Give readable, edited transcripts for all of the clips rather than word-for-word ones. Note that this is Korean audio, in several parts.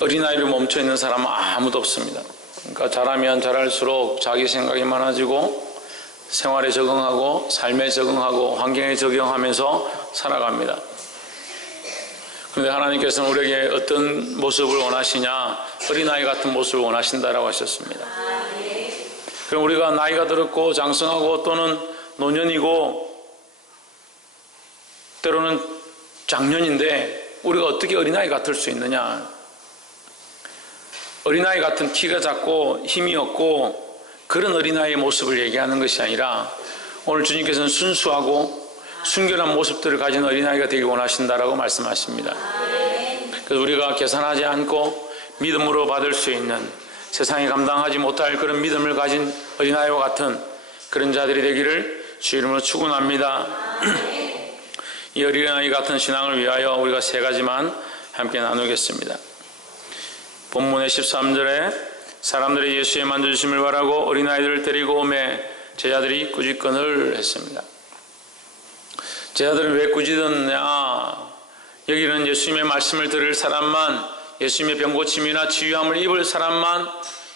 어린아이를 멈춰있는 사람은 아무도 없습니다. 그러니까 자라면 자랄수록 자기 생각이 많아지고 생활에 적응하고 삶에 적응하고 환경에 적용하면서 살아갑니다. 그런데 하나님께서는 우리에게 어떤 모습을 원하시냐? 어린아이 같은 모습을 원하신다라고 하셨습니다. 그럼 우리가 나이가 들었고 장성하고 또는 노년이고 때로는 장년인데 우리가 어떻게 어린아이 같을 수 있느냐? 어린아이 같은 키가 작고 힘이 없고 그런 어린아이의 모습을 얘기하는 것이 아니라 오늘 주님께서는 순수하고 순결한 모습들을 가진 어린아이가 되길 원하신다라고 말씀하십니다. 그래서 우리가 계산하지 않고 믿음으로 받을 수 있는 세상이 감당하지 못할 그런 믿음을 가진 어린아이와 같은 그런 자들이 되기를 주 이름으로 축원합니다. 이 어린아이 같은 신앙을 위하여 우리가 세 가지만 함께 나누겠습니다. 본문의 13절에 사람들이 예수의 만져주심을 바라고 어린아이들을 데리고 오매 제자들이 꾸짖건을 했습니다. 제자들은 왜 꾸짖었냐? 여기는 예수님의 말씀을 들을 사람만, 예수님의 병고침이나 치유함을 입을 사람만,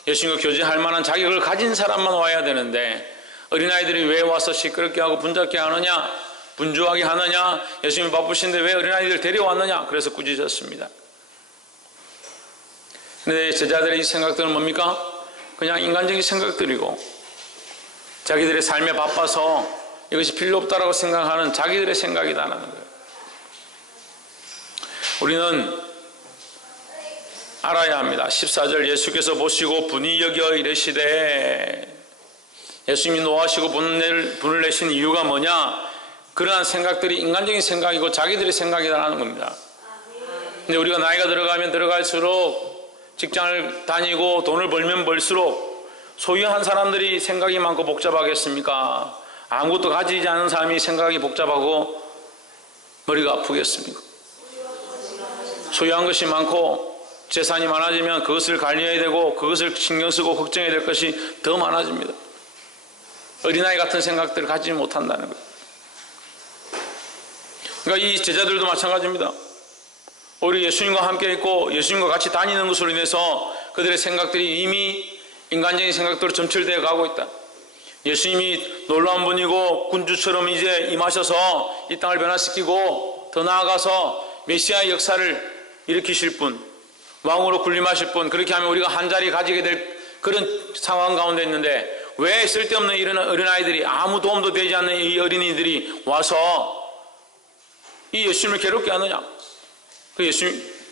예수님과 교제할 만한 자격을 가진 사람만 와야 되는데 어린아이들이 왜 와서 시끄럽게 하고 분잡게 하느냐? 분주하게 하느냐? 예수님이 바쁘신데 왜 어린아이들 데려왔느냐? 그래서 꾸짖었습니다. 그런데 제자들의 이 생각들은 뭡니까? 그냥 인간적인 생각들이고 자기들의 삶에 바빠서 이것이 필요 없다라고 생각하는 자기들의 생각이다라는 거예요. 우리는 알아야 합니다. 14절 예수께서 보시고 분이 여겨 이르시되, 예수님이 노하시고 분을 내신 이유가 뭐냐? 그러한 생각들이 인간적인 생각이고 자기들의 생각이라는 겁니다. 근데 우리가 나이가 들어가면 들어갈수록 직장을 다니고 돈을 벌면 벌수록 소유한 사람들이 생각이 많고 복잡하겠습니까? 아무것도 가지지 않은 사람이 생각이 복잡하고 머리가 아프겠습니까? 소유한 것이 많고 재산이 많아지면 그것을 관리해야 되고 그것을 신경 쓰고 걱정해야 될 것이 더 많아집니다. 어린아이 같은 생각들을 가지지 못한다는 거예요. 그러니까 이 제자들도 마찬가지입니다. 우리 예수님과 함께 있고 예수님과 같이 다니는 것으로 인해서 그들의 생각들이 이미 인간적인 생각들로 점철되어 가고 있다. 예수님이 놀라운 분이고 군주처럼 이제 임하셔서 이 땅을 변화시키고 더 나아가서 메시아의 역사를 일으키실 분, 왕으로 군림하실 분, 그렇게 하면 우리가 한 자리 가지게 될 그런 상황 가운데 있는데 왜 쓸데없는 이런 어린아이들이, 아무 도움도 되지 않는 이 어린이들이 와서 이 예수님을 괴롭게 하느냐? 그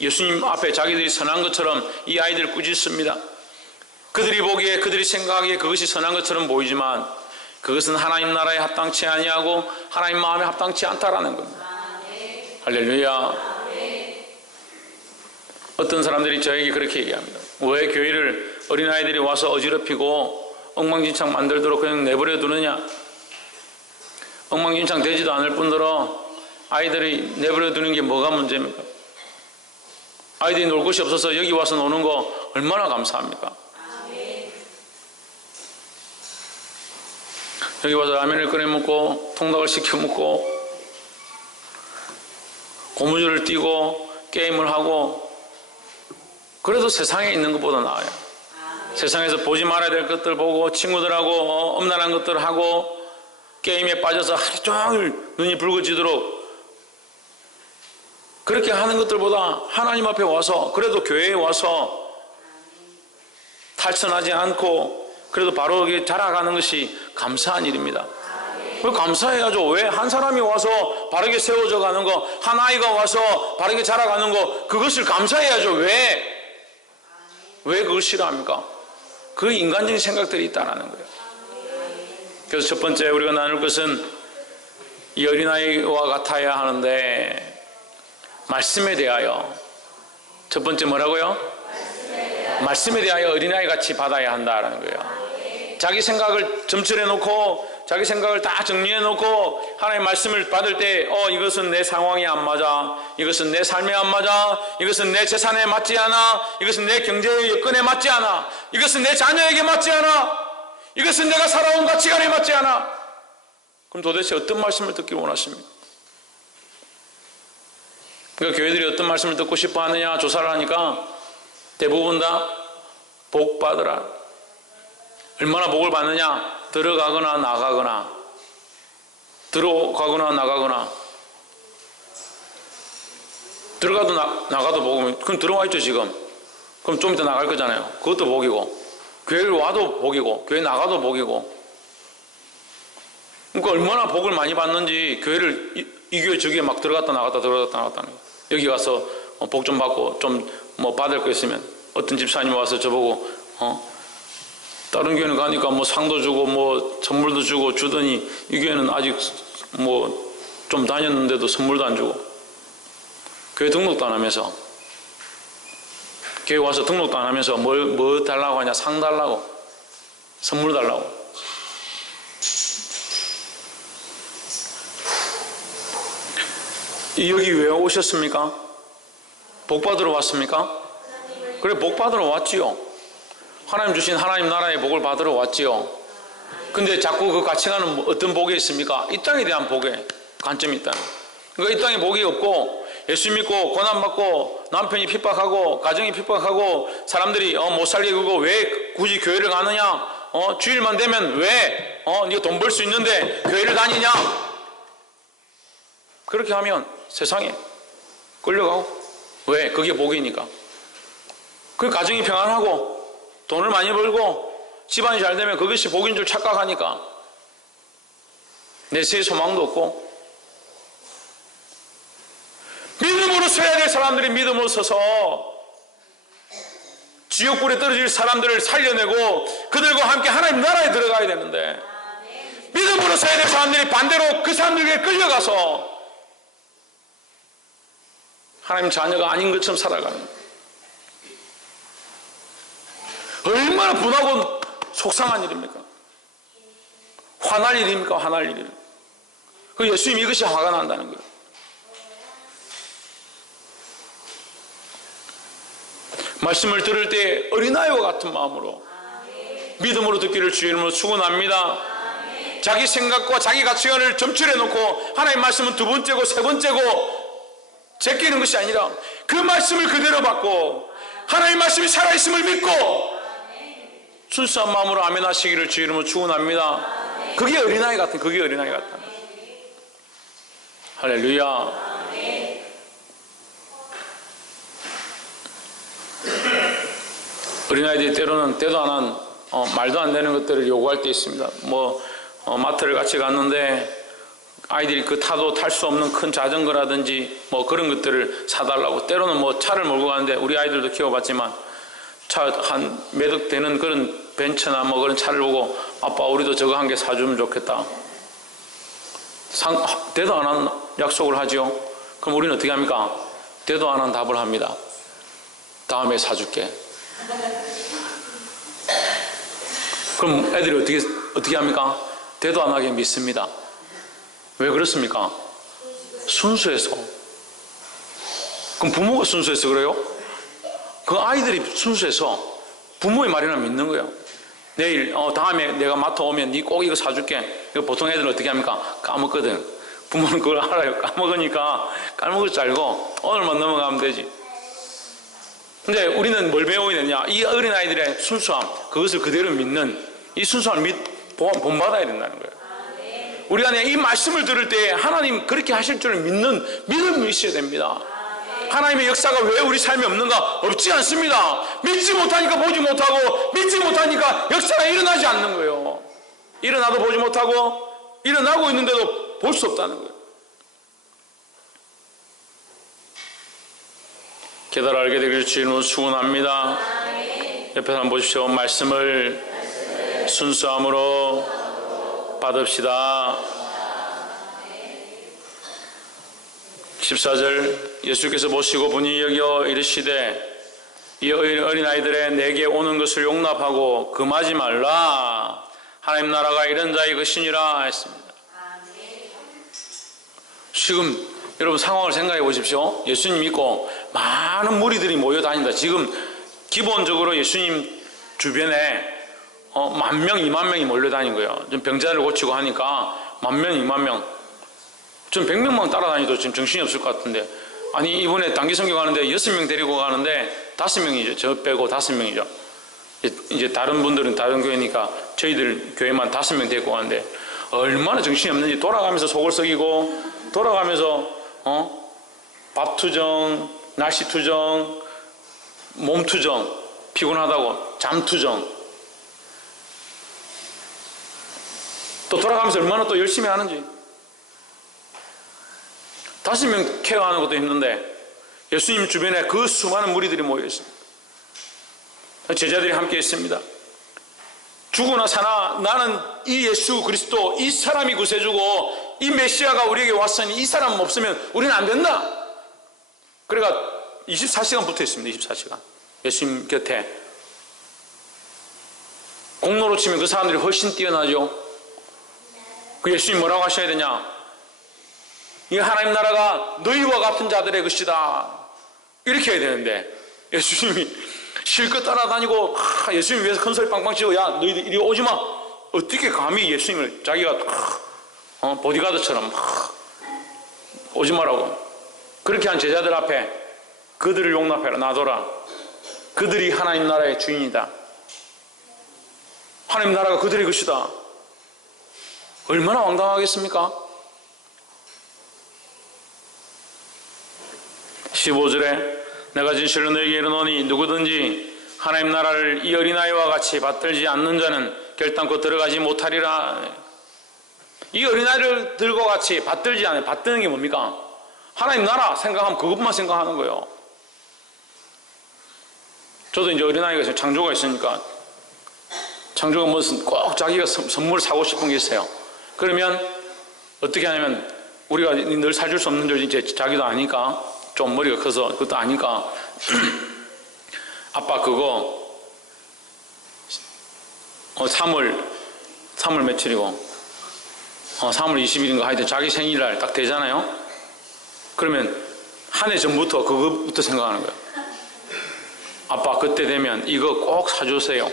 예수님 앞에 자기들이 선한 것처럼 이 아이들을 꾸짖습니다. 그들이 보기에, 그들이 생각하기에 그것이 선한 것처럼 보이지만 그것은 하나님 나라에 합당치 아니하고 하나님 마음에 합당치 않다라는 겁니다. 할렐루야. 어떤 사람들이 저에게 그렇게 얘기합니다. 왜 교회를 어린아이들이 와서 어지럽히고 엉망진창 만들도록 그냥 내버려 두느냐? 엉망진창 되지도 않을 뿐더러 아이들이 내버려 두는 게 뭐가 문제입니까? 아이들이 놀 곳이 없어서 여기 와서 노는 거 얼마나 감사합니까? 여기 와서 라면을 끓여 먹고 통닭을 시켜 먹고 고무줄을 띄고 게임을 하고, 그래도 세상에 있는 것보다 나아요. 세상에서 보지 말아야 될 것들 보고 친구들하고 엄란한 것들 하고 게임에 빠져서 하루 종일 눈이 붉어지도록 그렇게 하는 것들보다 하나님 앞에 와서, 그래도 교회에 와서 탈선하지 않고 그래도 바로 자라가는 것이 감사한 일입니다. 왜 감사해야죠? 왜 한 사람이 와서 바르게 세워져 가는 거, 한 아이가 와서 바르게 자라가는 거, 그것을 감사해야죠. 왜 그걸 싫어합니까? 그 인간적인 생각들이 있다는 거예요. 그래서 첫 번째 우리가 나눌 것은 이 어린아이와 같아야 하는데, 말씀에 대하여, 첫 번째 뭐라고요? 말씀에 대하여 어린아이 같이 받아야 한다는 거예요. 자기 생각을 점철해 놓고 자기 생각을 다 정리해 놓고 하나님의 말씀을 받을 때 이것은 내 상황이 안 맞아, 이것은 내 삶에 안 맞아, 이것은 내 재산에 맞지 않아, 이것은 내 경제의 여건에 맞지 않아, 이것은 내 자녀에게 맞지 않아, 이것은 내가 살아온 가치관에 맞지 않아. 그럼 도대체 어떤 말씀을 듣기를 원하십니까? 그러니까 교회들이 어떤 말씀을 듣고 싶어 하느냐 조사를 하니까 대부분 다 복 받으라. 얼마나 복을 받느냐? 들어가거나 나가거나, 들어가거나 나가거나. 들어가도 나가도 복이면, 그럼 들어와 있죠 지금. 그럼 좀 이따 나갈 거잖아요. 그것도 복이고, 교회를 와도 복이고, 교회 나가도 복이고. 그러니까 얼마나 복을 많이 받는지, 교회를 이 교회 저 교회 막 들어갔다 나갔다 들어갔다 나갔다 하는 거예요. 여기 가서 복 좀 받고 좀 뭐 받을 거 있으면, 어떤 집사님이 와서 저보고 다른 교회는 가니까 뭐 상도 주고 뭐 선물도 주고 주더니 이 교회는 아직 뭐 좀 다녔는데도 선물도 안 주고, 교회 등록도 안 하면서, 교회 와서 등록도 안 하면서 뭐 달라고 하냐? 상 달라고, 선물 달라고. 여기 왜 오셨습니까? 복 받으러 왔습니까? 그래, 복 받으러 왔지요. 하나님 주신 하나님 나라의 복을 받으러 왔지요. 근데 자꾸 그 가치관은 어떤 복이 있습니까? 이 땅에 대한 복에 관점이 있다. 그러니까 이 땅에 복이 없고, 예수 믿고 고난받고 남편이 핍박하고 가정이 핍박하고 사람들이 못 살게 굴고 왜 굳이 교회를 가느냐? 주일만 되면 왜 네가 돈 벌 수 있는데 교회를 다니냐? 그렇게 하면 세상에 끌려가고. 왜? 그게 복이니까. 그 가정이 평안하고 돈을 많이 벌고 집안이 잘 되면 그것이 복인 줄 착각하니까 내세의 소망도 없고. 믿음으로 서야 될 사람들이 믿음으로 서서 지옥불에 떨어질 사람들을 살려내고 그들과 함께 하나님 나라에 들어가야 되는데, 믿음으로 서야 될 사람들이 반대로 그 사람들에게 끌려가서 하나님 자녀가 아닌 것처럼 살아가는, 얼마나 분하고 속상한 일입니까? 화날 일입니까? 화날 일입니까? 그 예수님 이것이 화가 난다는 거예요. 말씀을 들을 때 어린아이와 같은 마음으로 믿음으로 듣기를 주의 이름으로 축원합니다. 자기 생각과 자기 가치관을 점출해 놓고 하나님 말씀은 두 번째고 세 번째고 제끼는 것이 아니라 그 말씀을 그대로 받고 하나님 말씀이 살아있음을 믿고 순수한 마음으로 아멘 하시기를 주의 이름으로 축원합니다. 그게 어린아이 같은, 그게 어린아이 같다. 할렐루야. 어린아이들이 때로는 때도 안 한 말도 안 되는 것들을 요구할 때 있습니다. 마트를 같이 갔는데 아이들이 그 타도 탈 수 없는 큰 자전거라든지 그런 것들을 사달라고, 때로는 차를 몰고 가는데 우리 아이들도 키워봤지만 차 한 몇 억 되는 그런 벤츠나 그런 차를 보고 아빠 우리도 저거 한 개 사주면 좋겠다. 대도 안 한 약속을 하죠. 그럼 우리는 어떻게 합니까? 대도 안 한 답을 합니다. 다음에 사줄게. 그럼 애들이 어떻게 합니까? 대도 안 하게 믿습니다. 왜 그렇습니까? 순수해서. 그럼 부모가 순수해서 그래요? 그 아이들이 순수해서 부모의 말이나 믿는 거예요. 내일 다음에 내가 마트 오면 네 꼭 이거 사줄게. 보통 애들은 어떻게 합니까? 까먹거든. 부모는 그걸 알아요. 까먹으니까 까먹을 줄 알고 오늘만 넘어가면 되지. 근데 우리는 뭘 배워야 되냐? 이 어린아이들의 순수함, 그것을 그대로 믿는 이 순수함을 본받아야 된다는 거예요. 우리 안에 이 말씀을 들을 때 하나님 그렇게 하실 줄을 믿는 믿음이 있어야 됩니다. 하나님의 역사가 왜 우리 삶에 없는가? 없지 않습니다. 믿지 못하니까 보지 못하고, 믿지 못하니까 역사가 일어나지 않는 거예요. 일어나도 보지 못하고 일어나고 있는데도 볼 수 없다는 거예요. 깨달아 알게 되길 주님으로 축원합니다. 옆에 한번 보십시오. 말씀을 순수함으로 받읍시다. 14절 예수께서 보시고 분이 여겨 이르시되 이 어린아이들의 내게 오는 것을 용납하고 금하지 말라. 하나님 나라가 이런 자의 것이니라 했습니다. 지금 여러분 상황을 생각해 보십시오. 예수님 믿고 많은 무리들이 모여다닌다. 지금 기본적으로 예수님 주변에 10,000명, 20,000명이 몰려다닌 거예요. 좀 병자를 고치고 하니까 10,000명, 20,000명. 좀 100명만 따라다니도 지금 정신이 없을 것 같은데 아니 이번에 단기 선교 가는데 6명 데리고 가는데 5명이죠. 저 빼고 5명이죠. 이제 다른 분들은 다른 교회니까 저희들 교회만 5명 데리고 가는데 얼마나 정신이 없는지 돌아가면서 속을 썩이고 돌아가면서 밥투정, 날씨투정, 몸투정, 피곤하다고 잠투정, 또 돌아가면서 얼마나 또 열심히 하는지. 5명 케어하는 것도 힘든데 예수님 주변에 그 수많은 무리들이 모여 있습니다. 제자들이 함께 있습니다. 죽으나 사나 나는 이 예수 그리스도, 이 사람이 구세주고 이 메시아가 우리에게 왔으니 이 사람 없으면 우리는 안 된다. 그러니까 24시간 붙어 있습니다. 24시간 예수님 곁에. 공로로 치면 그 사람들이 훨씬 뛰어나죠. 그 예수님 뭐라고 하셔야 되냐? 이 하나님 나라가 너희와 같은 자들의 것이다, 이렇게 해야 되는데 예수님이 실컷 따라다니고 예수님 위해서 큰 소리 빵빵 치고 야 너희들 이리 오지마, 어떻게 감히 예수님을 자기가 보디가드처럼 오지마라고 그렇게 한 제자들 앞에 그들을 용납해라, 놔둬라, 그들이 하나님 나라의 주인이다, 하나님 나라가 그들의 것이다. 얼마나 황당하겠습니까? 15절에 내가 진실로 너희에게 이르노니 누구든지 하나님 나라를 이 어린아이와 같이 받들지 않는 자는 결단코 들어가지 못하리라. 이 어린아이를 들고 같이 받들지 않아요. 받드는 게 뭡니까? 하나님 나라 생각하면 그것만 생각하는 거예요. 저도 이제 어린아이가 있어요. 장조가 있으니까 장조가 무슨 꼭 자기가 선물 사고 싶은 게 있어요. 그러면 어떻게 하냐면 우리가 늘 사줄 수 없는 줄 이제 자기도 아니까, 좀 머리가 커서 그것도 아니까 아빠 그거 3월 며칠이고 3월 20일인가 하여튼 자기 생일날 딱 되잖아요. 그러면 한 해 전부터 그것부터 생각하는 거예요. 아빠 그때 되면 이거 꼭 사주세요.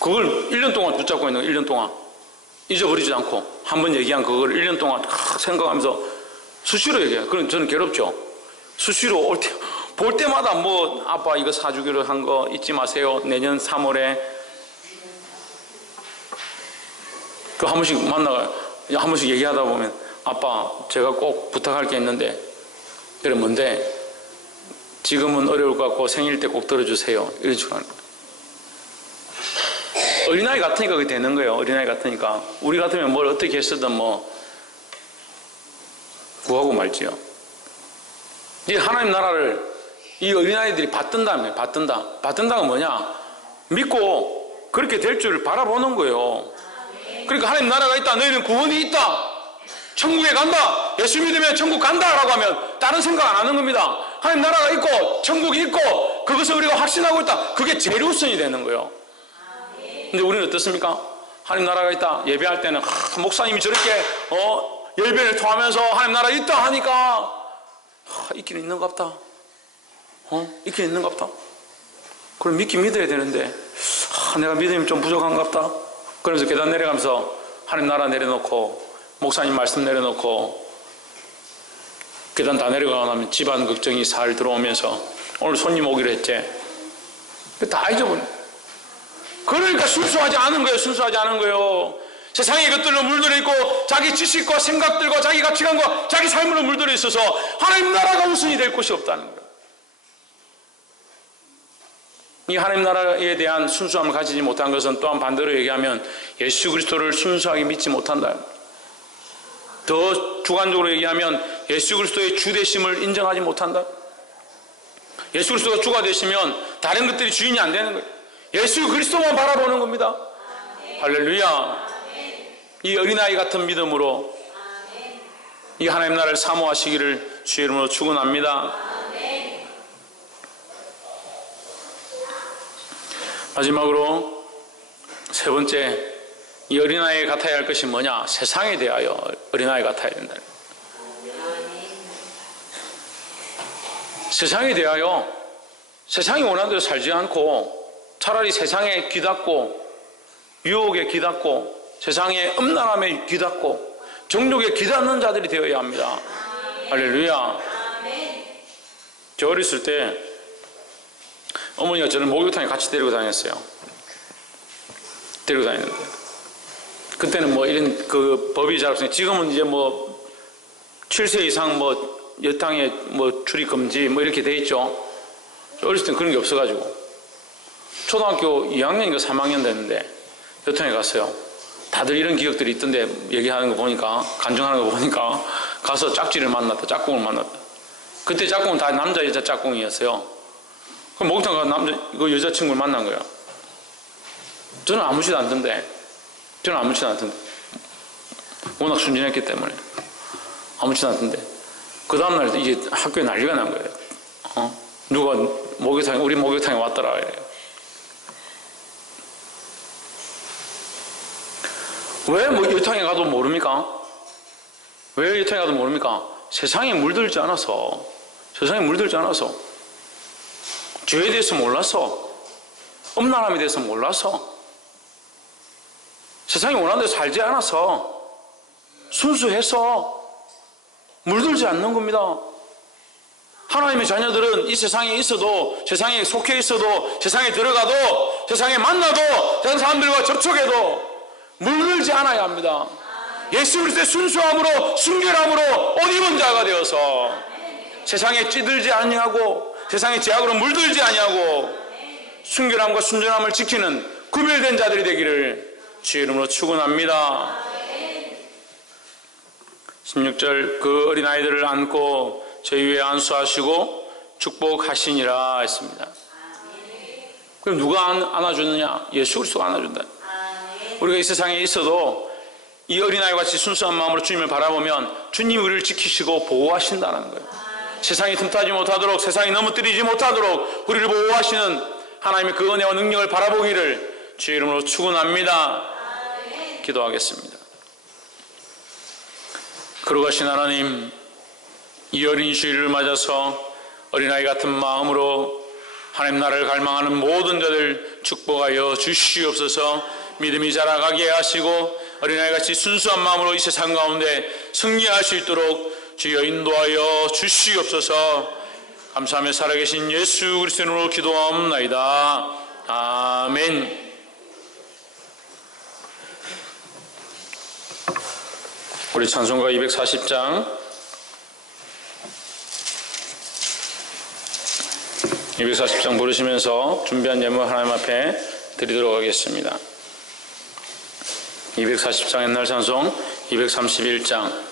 그걸 1년 동안 붙잡고 있는 거예요. 1년 동안 잊어버리지 않고 한 번 얘기한 그걸 1년 동안 생각하면서 수시로 얘기해요. 그럼 저는 괴롭죠. 수시로 볼 때마다 뭐 아빠 이거 사주기로 한 거 잊지 마세요. 내년 3월에 그 한 번씩 만나가 한 번씩 얘기하다 보면 아빠 제가 꼭 부탁할 게 있는데, 그래 뭔데? 지금은 어려울 것 같고 생일 때 꼭 들어주세요. 이런 식으로 하는 거예요. 어린아이 같으니까 그게 되는 거예요. 어린아이 같으니까. 우리 같으면 뭘 어떻게 했어든 뭐 구하고 말지요. 이 하나님 나라를 이 어린아이들이 받든다며. 받든다가 뭐냐? 믿고 그렇게 될 줄을 바라보는 거예요. 그러니까 하나님 나라가 있다, 너희는 구원이 있다, 천국에 간다, 예수 믿으면 천국 간다라고 하면 다른 생각 안 하는 겁니다. 하나님 나라가 있고 천국이 있고 그것을 우리가 확신하고 있다, 그게 제일 우선이 되는 거예요. 근데 우리는 어떻습니까? 하나님 나라가 있다, 예배할 때는 목사님이 저렇게 열변을 토하면서 하나님 나라가 있다 하니까 있긴 있는가 보다. 있긴 있는가 보다. 그럼 믿긴 믿어야 되는데 내가 믿음이 좀 부족한가 보다. 그러면서 계단 내려가면서 하나님 나라 내려놓고 목사님 말씀 내려놓고 계단 다 내려가고 나면 집안 걱정이 살 들어오면서 오늘 손님 오기로 했지. 다 잊어버려. 그러니까 순수하지 않은 거예요. 순수하지 않은 거예요. 세상의 것들로 물들어 있고 자기 지식과 생각들과 자기 가치관과 자기 삶으로 물들어 있어서 하나님 나라가 우선이 될 곳이 없다는 거예요. 이 하나님 나라에 대한 순수함을 가지지 못한 것은 또한 반대로 얘기하면 예수 그리스도를 순수하게 믿지 못한다. 더 주관적으로 얘기하면 예수 그리스도의 주되심을 인정하지 못한다. 예수 그리스도가 주가 되시면 다른 것들이 주인이 안 되는 거예요. 예수 그리스도만 바라보는 겁니다. 아멘. 할렐루야. 아멘. 이 어린아이 같은 믿음으로 아멘. 이 하나님 나라를 사모하시기를 주의 이름으로 축원합니다. 아멘. 마지막으로 세 번째, 이 어린아이 같아야 할 것이 뭐냐? 세상에 대하여 어린아이 같아야 된다. 세상에 대하여 세상이 원하는 대로 살지 않고 차라리 세상에 귀닫고 유혹에 귀닫고 세상의 음란함에 귀닫고 정욕에 기닿는 자들이 되어야 합니다. 할렐루야. 저 어렸을 때 어머니가 저를 목욕탕에 같이 데리고 다녔어요. 데리고 다녔는데 그때는 뭐 이런 그 법이 잘 없으니까, 지금은 이제 뭐 7세 이상 뭐 여탕에 뭐 출입 금지 뭐 이렇게 돼 있죠. 어렸을 땐 그런 게 없어가지고 초등학교 2학년인가 3학년 됐는데 여탕에 갔어요. 다들 이런 기억들이 있던데, 얘기하는 거 보니까, 간증하는 거 보니까 가서 짝지를 만났다, 짝꿍을 만났다. 그때 짝꿍은 다 남자 여자 짝꿍이었어요. 그럼 목욕탕 가서 남자 그 여자친구를 만난 거예요. 저는 아무렇지도 않던데, 워낙 순진했기 때문에 아무렇지도 않던데, 그 다음날 이제 학교에 난리가 난 거예요. 누가 목욕탕에, 우리 목욕탕에 왔더라 이래요. 왜 뭐 여탕에 가도 모릅니까? 왜 여탕에 가도 모릅니까? 세상에 물들지 않아서, 죄에 대해서 몰라서, 음란함에 대해서 몰라서, 세상이 원하는 대로 살지 않아서, 순수해서 물들지 않는 겁니다. 하나님의 자녀들은 이 세상에 있어도, 세상에 속해 있어도, 세상에 들어가도, 세상에 만나도, 다른 사람들과 접촉해도 물들지 않아야 합니다. 예수 그리스도의 순수함으로, 순결함으로 옷 입은 자가 되어서 세상에 찌들지 아니하고, 세상의 제약으로 물들지 아니하고, 순결함과 순전함을 지키는 구별된 자들이 되기를 주의 이름으로 축원합니다. 16절, 그 어린아이들을 안고 저희 위에 안수하시고 축복하시니라 했습니다. 그럼 누가 안아주느냐? 예수 그리스도가 안아준다. 우리가 이 세상에 있어도 이 어린아이와 같이 순수한 마음으로 주님을 바라보면 주님이 우리를 지키시고 보호하신다는 거예요. 세상이 틈타지 못하도록, 세상이 넘어뜨리지 못하도록 우리를 보호하시는 하나님의 그 은혜와 능력을 바라보기를 주의 이름으로 축원합니다. 기도하겠습니다. 거룩하신 하나님, 이 어린 주일을 맞아서 어린아이 같은 마음으로 하나님 나라를 갈망하는 모든 자들 축복하여 주시옵소서. 믿음이 자라가게 하시고 어린아이같이 순수한 마음으로 이 세상 가운데 승리할 수 있도록 주여 인도하여 주시옵소서. 감사하며 살아계신 예수 그리스도의 이름으로 기도하옵나이다. 아멘. 우리 찬송가 240장 240장 부르시면서 준비한 예물 하나님 앞에 드리도록 하겠습니다. 240장 옛날 찬송 231장.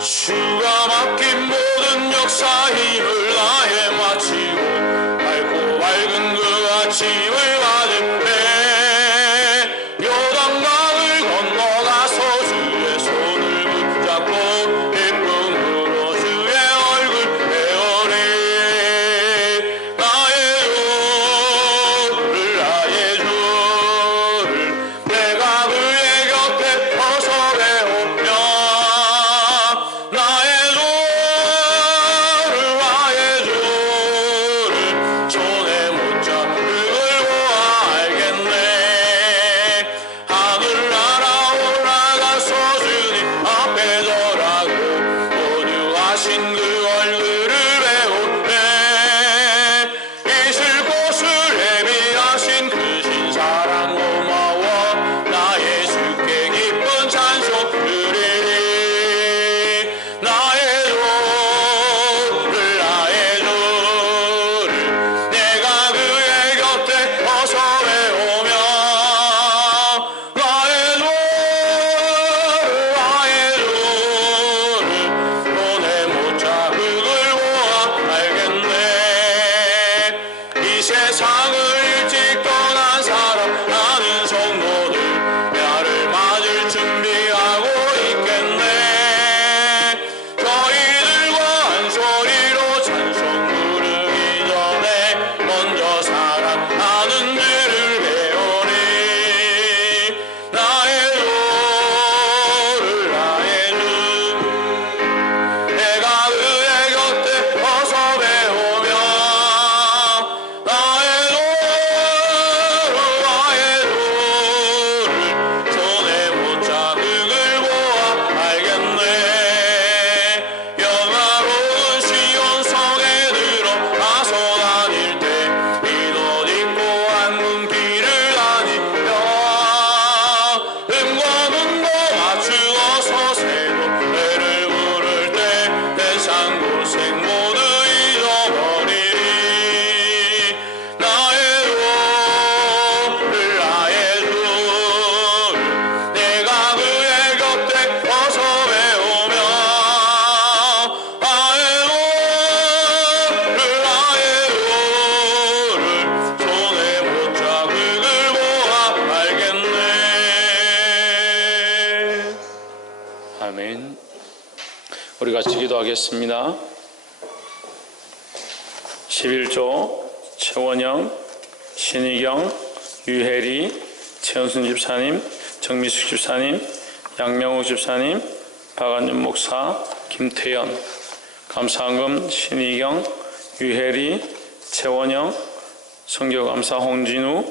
주가 맡긴 모든 역사 힘을 다해 마치고 밝고 밝은 그 아침을 맞은 때 요단강을 건너가서 주의 손을 붙잡고 기쁨으로 주의 얼굴 배우리. 나 우리 같이 기도하겠습니다. 11조 최원영, 신희경, 유혜리, 최은순 집사님, 정미숙 집사님, 양명욱 집사님, 박안준 목사, 김태연, 감사헌금 신희경, 유혜리, 최원영, 선교감사 홍진우,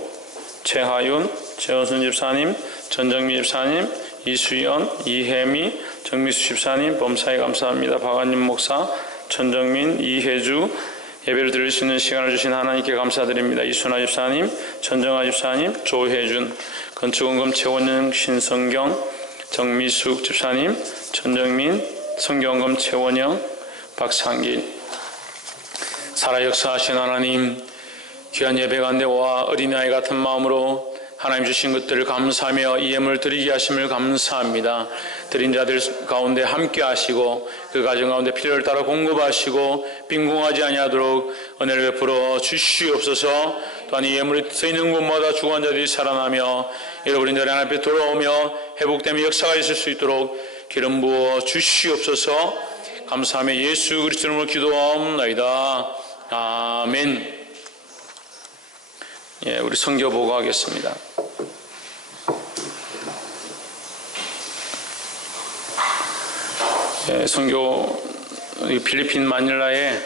최하윤, 최은순 집사님, 전정미 집사님, 이수연, 이혜미, 정미수 집사님, 범사에 감사합니다. 박안준 목사, 전정민, 이혜주, 예배를 드릴 수 있는 시간을 주신 하나님께 감사드립니다. 이순아 집사님, 전정아 집사님, 조혜준, 건축원금 최원영, 신성경, 정미숙 집사님, 전정민, 성경원금 최원영, 박상길. 살아 역사하신 하나님, 귀한 예배 가운데 와 어린아이 같은 마음으로 하나님 주신 것들을 감사하며 이 예물을 드리게 하심을 감사합니다. 드린 자들 가운데 함께 하시고 그 가정 가운데 필요를 따라 공급하시고 빈궁하지 아니하도록 은혜를 베풀어 주시옵소서. 또한 이 예물이 쓰이는 곳마다 죽어간 자들이 살아나며 잃어버린 자들 하나님 앞에 돌아오며 회복되며 역사가 있을 수 있도록 기름 부어 주시옵소서. 감사하며 예수 그리스도 이름으로 기도하옵나이다. 아멘. 예, 우리 성경 보고 하겠습니다. 예, 선교 필리핀 마닐라에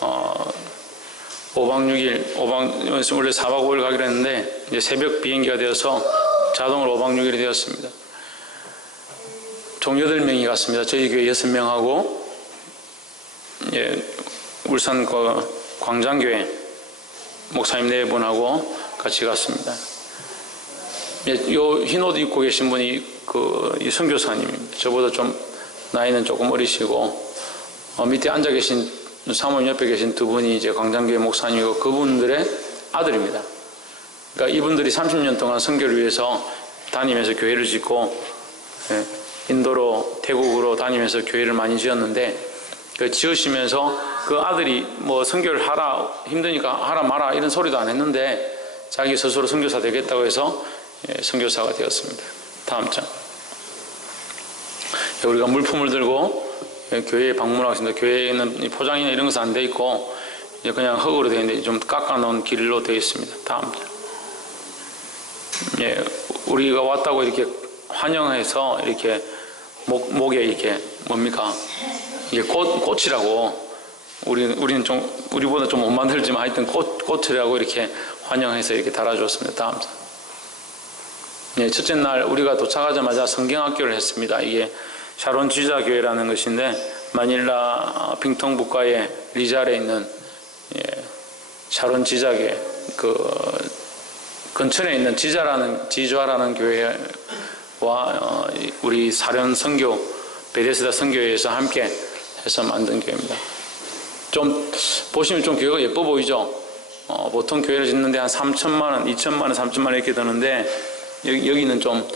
5박 6일, 원래 4박 5일 가기로 했는데 이제 새벽 비행기가 되어서 자동으로 5박 6일이 되었습니다. 총 8명이 갔습니다. 저희 교회 6명하고 예, 울산 그 광장교회 목사님 4분하고 같이 갔습니다. 예, 요 흰 옷 입고 계신 분이 이 선교사님입니다. 저보다 좀 나이는 조금 어리시고 밑에 앉아 계신 사모님 옆에 계신 두 분이 이제 광장교회 목사님이고 그분들의 아들입니다. 그러니까 이분들이 30년 동안 선교를 위해서 다니면서 교회를 짓고 예, 인도로 태국으로 다니면서 교회를 많이 지었는데 그 지으시면서 그 아들이 뭐 선교를 하라 힘드니까 하라 마라 이런 소리도 안 했는데 자기 스스로 선교사 되겠다고 해서 예, 선교사가 되었습니다. 다음 장. 예, 우리가 물품을 들고 예, 교회에 방문하고 있습니다. 교회에는 포장이나 이런 것은 안 돼 있고 이제 그냥 흙으로 되어 있는데 좀 깎아 놓은 길로 되어 있습니다. 다음 장. 예, 우리가 왔다고 이렇게 환영해서 이렇게 목에 이렇게 뭡니까? 이게 꽃이라고 우리는 좀 우리보다 좀 못 만들지만 하여튼 꽃이라고 이렇게 환영해서 이렇게 달아주었습니다. 다음 장. 예, 첫째 날 우리가 도착하자마자 성경학교를 했습니다. 이게 샤론 지자 교회라는 것인데 마닐라 빙통북가의 리잘에 있는 예, 샤론 지자교회 그 근처에 있는 지좌라는 교회와 우리 사련 선교 베데스다 선교회에서 함께 해서 만든 교회입니다. 좀 보시면 좀 교회가 예뻐 보이죠? 보통 교회를 짓는데 한 3천만 원, 2천만 원, 3천만 원 이렇게 드는데 여기는 좀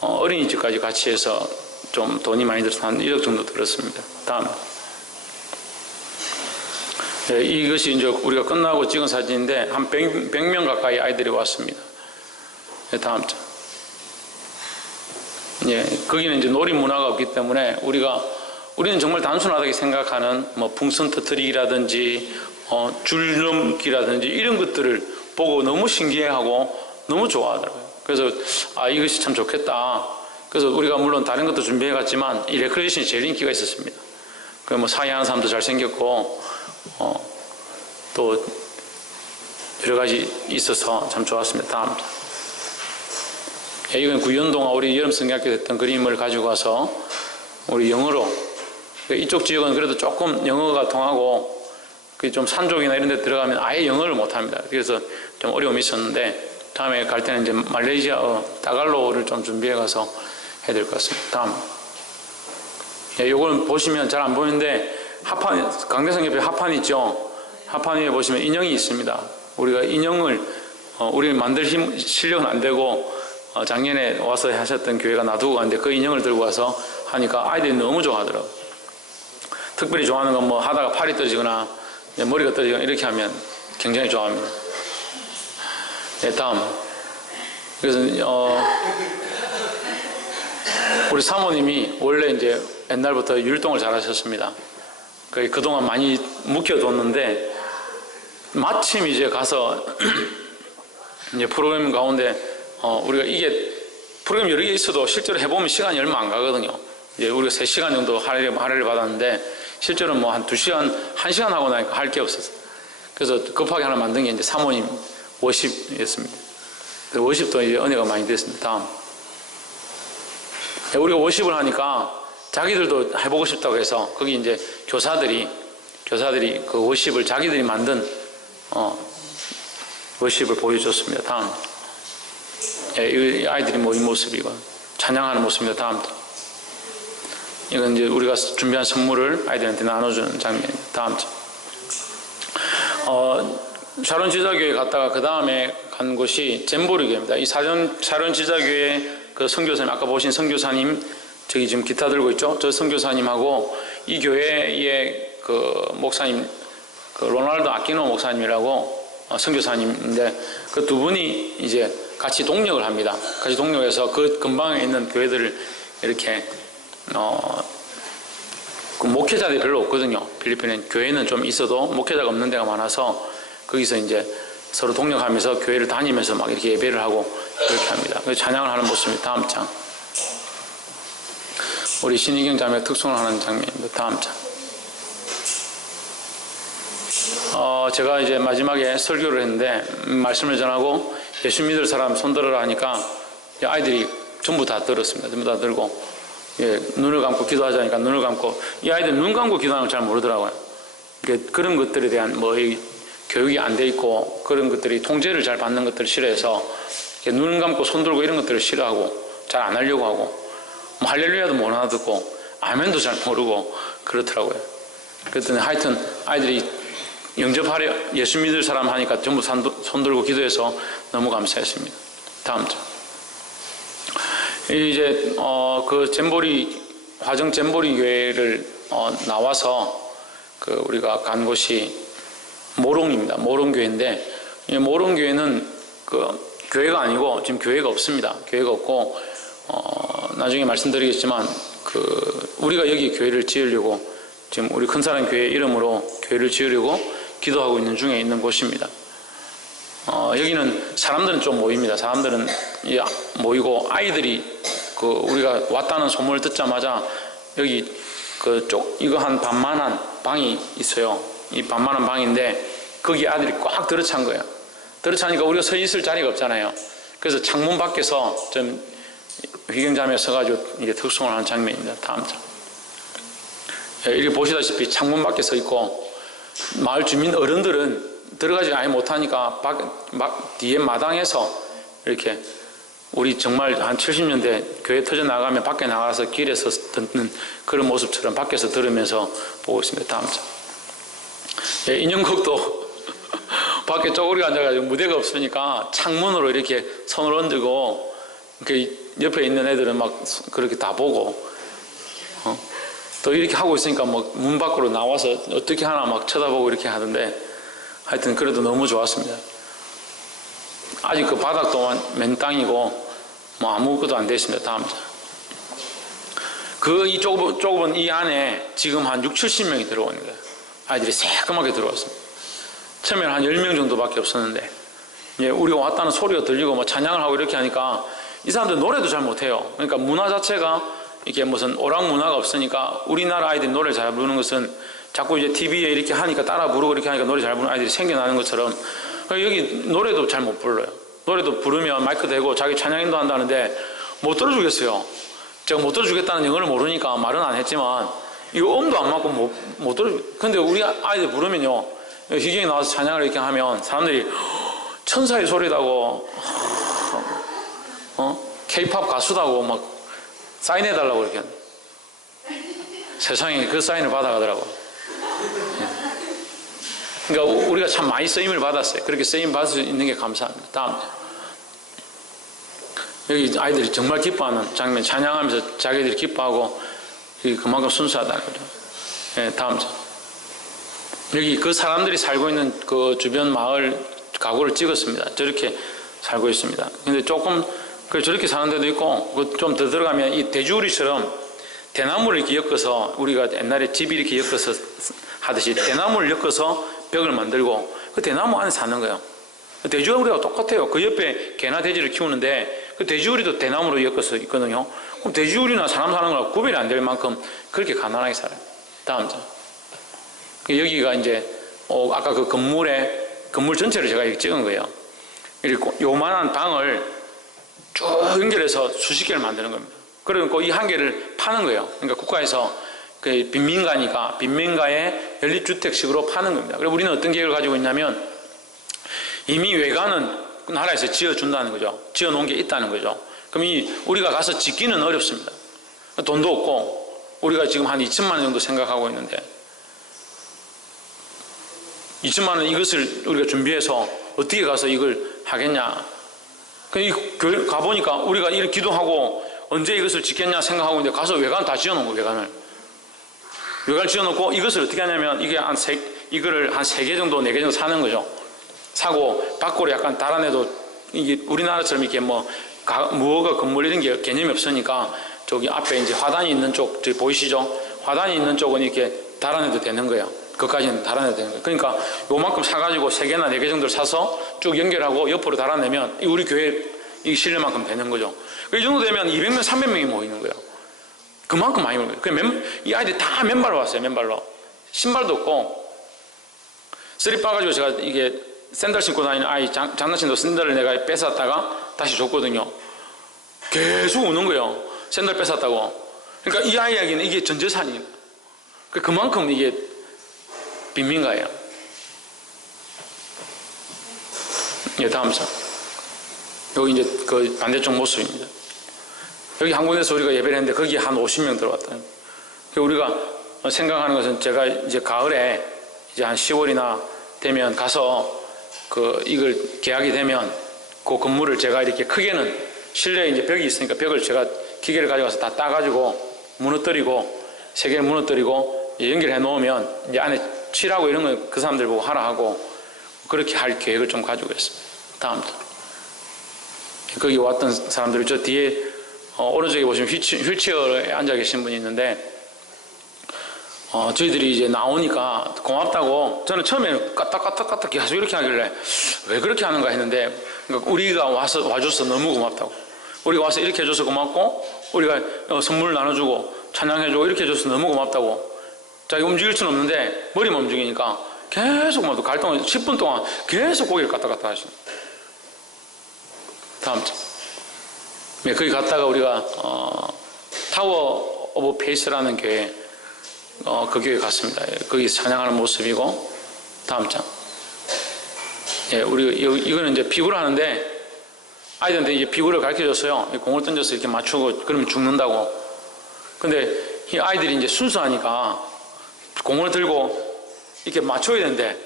어린이집까지 같이 해서 좀 돈이 많이 들어서 한 1억 정도 들었습니다. 다음. 네, 이것이 이제 우리가 끝나고 찍은 사진인데 한 100명 가까이 아이들이 왔습니다. 네, 다음 장. 예, 거기는 이제 놀이 문화가 없기 때문에 우리는 정말 단순하다고 생각하는 뭐 풍선 터뜨리기라든지 줄넘기라든지 이런 것들을 보고 너무 신기해하고 너무 좋아하더라고요. 그래서 이것이 참 좋겠다. 그래서 우리가 물론 다른 것도 준비해 갔지만 이 레크레이션이 제일 인기가 있었습니다. 그 뭐 사회하는 사람도 잘생겼고 또 여러 가지 있어서 참 좋았습니다. 다음. 이건 구연동화 우리 여름 성경학교 했던 그림을 가지고 와서 우리 영어로 이쪽 지역은 그래도 조금 영어가 통하고 좀 산쪽이나 이런 데 들어가면 아예 영어를 못합니다. 그래서 좀 어려움이 있었는데 다음에 갈 때는 이제 말레이시아어 다갈로를 좀 준비해 가서 해야 될 것 같습니다. 다음. 요거는 보시면 잘 안 보이는데 강대상 옆에 하판 있죠? 하판 위에 보시면 인형이 있습니다. 우리가 인형을 우리 만들 실력은 안 되고 작년에 와서 하셨던 교회가 놔두고 갔는데 그 인형을 들고 와서 하니까 아이들이 너무 좋아하더라고요. 특별히 좋아하는 건 뭐 하다가 팔이 떨어지거나 머리가 떨어지거나 이렇게 하면 굉장히 좋아합니다. 네, 다음. 그래서 우리 사모님이 원래 이제 옛날부터 율동을 잘 하셨습니다. 그동안 많이 묵혀뒀는데 마침 이제 가서 이제 프로그램 가운데 우리가 이게 프로그램 여러 개 있어도 실제로 해보면 시간이 얼마 안 가거든요. 이제 우리가 3시간 정도 할애를 받았는데 실제로 뭐 한 2시간, 1시간 하고 나니까 할 게 없었어요. 그래서 급하게 하나 만든 게 이제 사모님 워십이었습니다. 워십도 이제 은혜가 많이 됐습니다. 다음. 우리가 워십을 하니까 자기들도 해보고 싶다고 해서 거기 이제 교사들이 그 워십을 자기들이 만든 워십을 보여줬습니다. 다음. 이 아이들이 모인 모습이고 찬양하는 모습입니다. 다음. 이건 이제 우리가 준비한 선물을 아이들한테 나눠주는 장면입니다. 다음. 샤론 지자교회 갔다가 그 다음에 간 곳이 잼보리교회입니다. 이 샤론 지자교회 그 선교사님, 아까 보신 선교사님, 저기 지금 기타 들고 있죠? 저 선교사님하고 이 교회의 그 목사님, 그 로날도 아키노 목사님이라고 선교사님인데 그 두 분이 이제 같이 동력을 합니다. 같이 동력해서 그 근방에 있는 교회들을 이렇게 그 목회자들이 별로 없거든요. 필리핀은 교회는 좀 있어도 목회자가 없는 데가 많아서 거기서 이제 서로 동력하면서 교회를 다니면서 막 이렇게 예배를 하고 그렇게 합니다. 그래서 찬양을 하는 모습이 다음 장. 우리 신희경 자매가 특송을 하는 장면입니다. 다음 장. 제가 이제 마지막에 설교를 했는데 말씀을 전하고 예수 믿을 사람 손들어라 하니까 아이들이 전부 다 들었습니다. 전부 다 들고 눈을 감고 기도하자니까 눈을 감고 이 아이들 눈 감고 기도하는 걸 잘 모르더라고요. 그런 것들에 대한 뭐 교육이 안 돼 있고 그런 것들이 통제를 잘 받는 것들을 싫어해서 눈 감고 손 들고 이런 것들을 싫어하고 잘 안 하려고 하고 뭐 할렐루야도 못 알아듣고 아멘도 잘 모르고 그렇더라고요. 그랬더니 하여튼 아이들이 영접하려 예수 믿을 사람 하니까 전부 손 들고 기도해서 너무 감사했습니다. 다음 장. 이제 그 화정 잼보리 교회를 나와서 그 우리가 간 곳이 모롱입니다. 모롱교회인데 이 모롱교회는 그 교회가 아니고 지금 교회가 없습니다. 교회가 없고 나중에 말씀드리겠지만 그 우리가 여기 교회를 지으려고 지금 우리 큰사랑 교회 이름으로 교회를 지으려고 기도하고 있는 중에 있는 곳입니다. 여기는 사람들은 좀 모입니다. 사람들은 모이고 아이들이 그 우리가 왔다는 소문을 듣자마자 여기 그쪽 이거 한 반만한 방이 있어요. 이 반만한 방인데 거기 아들이 꽉 들어찬 거예요. 들어차니까 우리가 서 있을 자리가 없잖아요. 그래서 창문 밖에서 좀 휘경자매가 서가지고 이게 특송을 하는 장면입니다. 다음 장. 이렇게 보시다시피 창문 밖에 서 있고 마을 주민 어른들은 들어가지 아예 못하니까 뒤에 마당에서 이렇게 우리 정말 한 70년대 교회 터져 나가면 밖에 나가서 길에서 듣는 그런 모습처럼 밖에서 들으면서 보고 있습니다. 다음 장. 인형극도 밖에 쪼그리 앉아가지고 무대가 없으니까 창문으로 이렇게 손을 얹고 옆에 있는 애들은 막 그렇게 다 보고 또 이렇게 하고 있으니까 막 문 밖으로 나와서 어떻게 하나 막 쳐다보고 이렇게 하던데 하여튼 그래도 너무 좋았습니다. 아직 그 바닥도 맨 땅이고 뭐 아무것도 안 돼 있습니다. 다음 장. 이 좁은 이 안에 지금 한 60-70명이 들어오는 거예요. 아이들이 새까맣게 들어왔습니다. 처음에는 한 10명 정도밖에 없었는데 우리가 왔다는 소리가 들리고 뭐 찬양을 하고 이렇게 하니까 이 사람들 노래도 잘 못해요. 그러니까 문화 자체가 이게 무슨 오락 문화가 없으니까 우리나라 아이들이 노래 잘 부르는 것은 자꾸 이제 TV에 이렇게 하니까 따라 부르고 이렇게 하니까 노래 잘 부르는 아이들이 생겨나는 것처럼 여기 노래도 잘 못 불러요. 노래도 부르면 마이크 대고 자기 찬양 인도한다는데 못 들어주겠어요. 제가 못 들어주겠다는 영어를 모르니까 말은 안 했지만 이거 음도 안 맞고 못 들어주겠어요. 근데 우리 아이들 부르면요 희경이 나와서 찬양을 이렇게 하면 사람들이 천사의 소리다고 K-팝 가수다고 막 사인해달라고 이렇게 세상에 그 사인을 받아가더라고. 그러니까 우리가 참 많이 쓰임을 받았어요. 그렇게 쓰임 받을 수 있는 게 감사합니다. 다음 여기 아이들이 정말 기뻐하는 장면, 찬양하면서 자기들이 기뻐하고 그만큼 순수하다는 거죠. 네, 다음 장. 여기 그 사람들이 살고 있는 그 주변 마을 가구를 찍었습니다. 저렇게 살고 있습니다. 근데 조금 그래서 저렇게 사는 데도 있고, 좀 더 들어가면 이 돼지우리처럼 대나무를 이렇게 엮어서, 우리가 옛날에 집 이렇게 엮어서 하듯이 대나무를 엮어서 벽을 만들고 그 대나무 안에 사는 거예요. 돼지우리하고 똑같아요. 그 옆에 개나 돼지를 키우는데 그 돼지우리도 대나무로 엮어서 있거든요. 그럼 돼지우리나 사람 사는 거랑 구별이 안 될 만큼 그렇게 가난하게 살아요. 다음 장. 여기가 이제 아까 그 건물 전체를 제가 이렇게 찍은 거예요. 이렇게 요만한 방을 쭉 연결해서 수십 개를 만드는 겁니다. 그리고 이 한 개를 파는 거예요. 그러니까 국가에서 그 빈민가의 연립주택식으로 파는 겁니다. 그리고 우리는 어떤 계획을 가지고 있냐면 이미 외관은 나라에서 지어준다는 거죠. 지어놓은 게 있다는 거죠. 그럼 우리가 가서 짓기는 어렵습니다. 돈도 없고 우리가 지금 한 2천만 원 정도 생각하고 있는데 2천만 원 이것을 우리가 준비해서 어떻게 가서 이걸 하겠냐. 이 교회 가보니까 우리가 이렇게 기도하고 언제 이것을 짓겠냐 생각하고 있는데 가서 외관 다 지어놓은 거예요. 외관을 지어놓고 이것을 어떻게 하냐면 이거를 한 3개 정도 4개 정도 사는 거죠. 사고 밖으로 약간 달아내도 이게 우리나라처럼 이렇게 무허가 건물 이런 게 개념이 없으니까 저기 앞에 이제 화단이 있는 쪽 저기 보이시죠? 화단이 있는 쪽은 이렇게 달아내도 되는 거예요. 그까지는 달아내도 되는 거예요. 그러니까 요만큼 사가지고 3개나 4개 정도를 사서 쭉 연결하고 옆으로 달아내면 우리 교회 이 실릴 만큼 되는 거죠. 이 정도 되면 200명, 300명이 모이는 거예요. 그만큼 많이 모이는 거예요. 이 아이들이 다 맨발로 왔어요. 맨발로. 신발도 없고 쓰리 빠가지고 제가 이게 샌들 신고 다니는 아이 장난친다고 샌들을 내가 뺏었다가 다시 줬거든요. 계속 우는 거예요. 샌들 뺏었다고. 그러니까 이 아이에게는 이게 전 재산이에요. 그만큼 이게 빈민가예요. 예, 다음 장. 여기 이제 그 반대쪽 모습입니다. 여기 한 군데서 우리가 예배를 했는데 거기에 한 50명 들어왔다. 우리가 생각하는 것은 제가 이제 가을에 이제 한 10월이나 되면 가서 이걸 계약이 되면 그 건물을 제가 이렇게 크게는 실내에 이제 벽이 있으니까 벽을 제가 기계를 가져가서 다 따가지고 무너뜨리고 3개를 무너뜨리고 연결해 놓으면 이제 안에 칠하고 이런 거 그 사람들 보고 하라 하고 그렇게 할 계획을 좀 가지고 있습니다. 다음 장. 거기 왔던 사람들이 저 뒤에 오른쪽에 보시면 휠체어에 앉아 계신 분이 있는데 저희들이 이제 나오니까 고맙다고 저는 처음에는 까딱까딱까딱 계속 이렇게 하길래 왜 그렇게 하는가 했는데 그러니까 우리가 와줘서 너무 고맙다고 우리가 와서 이렇게 해줘서 고맙고 우리가 선물 나눠주고 찬양해주고 이렇게 해줘서 너무 고맙다고 자기 움직일 수는 없는데 머리만 움직이니까 계속 고맙다고 갈 동안 10분 동안 계속 고개를 까딱까딱 하시는 다음 장. 네, 거기 갔다가 우리가 타워 오브 페이스라는 교회 그 교회 갔습니다. 거기서 찬양하는 모습이고 다음 장. 예, 이거는 이제 피구를 하는데 아이들한테 이제 피구를 가르쳐줬어요. 공을 던져서 이렇게 맞추고 그러면 죽는다고. 근데 이 아이들이 이제 순수하니까 공을 들고 이렇게 맞춰야 되는데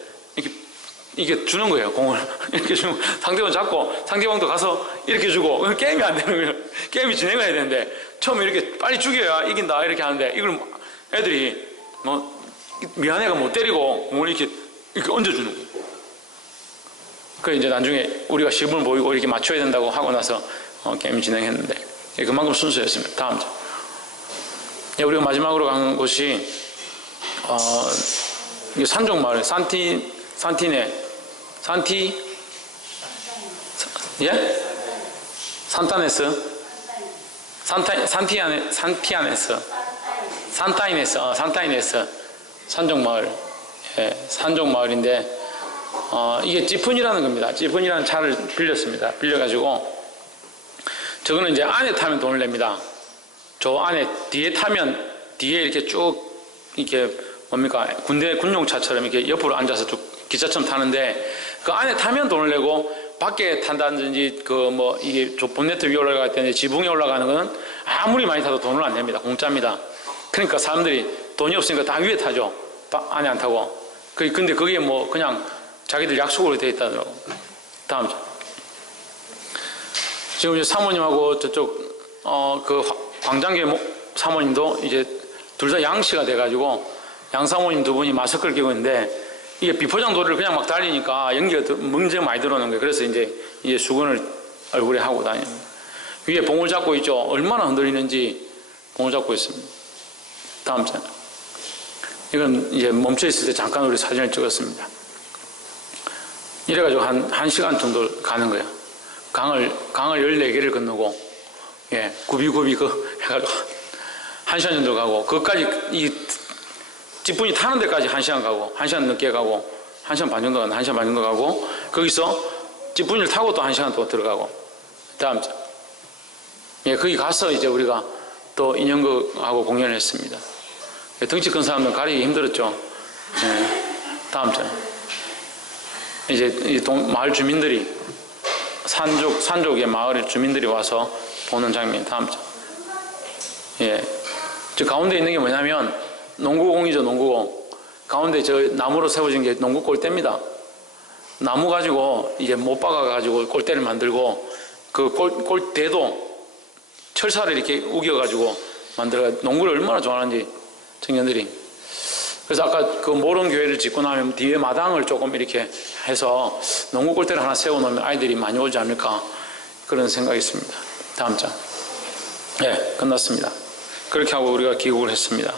이게 주는 거예요. 공을 이렇게 주고 상대방 잡고 상대방도 가서 이렇게 주고 게임이 안 되는 거예요. 게임이 진행해야 되는데 처음에 이렇게 빨리 죽여야 이긴다 이렇게 하는데 이걸 애들이 미안해가 못 때리고 공을 이렇게 얹어주는 거예요. 그래서 이제 나중에 우리가 시범을 보이고 이렇게 맞춰야 된다고 하고 나서 게임 진행했는데 그만큼 순수했습니다. 다음 장. 예, 우리가 마지막으로 간 곳이 산종 마을 산타이네스 산종 마을. 예, 산종 마을인데 이게 찌푼이라는 겁니다. 찌푼이라는 차를 빌렸습니다. 빌려가지고 저거는 이제 안에 타면 돈을 냅니다. 저 안에 뒤에 타면 뒤에 이렇게 쭉 이렇게 뭡니까 군용차처럼 이렇게 옆으로 앉아서 쭉 기차처럼 타는데 그 안에 타면 돈을 내고 밖에 탄다든지 이게 저 본네트 위에 올라갈 때는 지붕에 올라가는 거는 아무리 많이 타도 돈을 안 냅니다. 공짜입니다. 그러니까 사람들이 돈이 없으니까 다 위에 타죠. 안에 안 타고. 근데 그게 그냥 자기들 약속으로 되어 있다더라고. 다음 장. 지금 이제 사모님하고 저쪽 광장계 사모님도 이제 둘 다 양씨가 돼가지고 양사모님 두 분이 마스크를 끼고 있는데 이게 비포장 도로를 그냥 막 달리니까 연기가 문제가 많이 들어오는 거예요. 그래서 이제 수건을 얼굴에 하고 다니는 거예요. 위에 봉을 잡고 있죠. 얼마나 흔들리는지 봉을 잡고 있습니다. 다음 장. 이건 이제 멈춰 있을 때 잠깐 우리 사진을 찍었습니다. 이래가지고 한 시간 정도 가는 거예요. 강을 14개를 건너고, 예, 굽이굽이 해가지고 한 시간 정도 가고, 그것까지 이 찌뿐이 타는 데까지 한 시간 가고, 한 시간 늦게 가고, 한 시간 반 정도 가고, 거기서 찌뿐이를 타고 또 한 시간 또 들어가고, 다음 장. 예, 거기 가서 이제 우리가 또 인형극하고 공연을 했습니다. 예, 덩치 큰 사람들은 가리기 힘들었죠. 예, 다음 장. 이제 마을 주민들이 산족의 마을 주민들이 와서 보는 장면. 다음 장. 예, 저 가운데 있는 게 뭐냐면 농구공이죠. 농구공. 가운데 저 나무로 세워진 게 농구 골대입니다. 나무 가지고 이제 못 박아 가지고 골대를 만들고 그 골대도 철사를 이렇게 우겨 가지고 만들어. 농구를 얼마나 좋아하는지 청년들이. 그래서 아까 그 모론 교회를 짓고 나면 뒤에 마당을 조금 이렇게 해서 농구 골대를 하나 세워놓으면 아이들이 많이 오지 않을까, 그런 생각이 있습니다. 다음 장. 예, 끝났습니다. 그렇게 하고 우리가 귀국을 했습니다.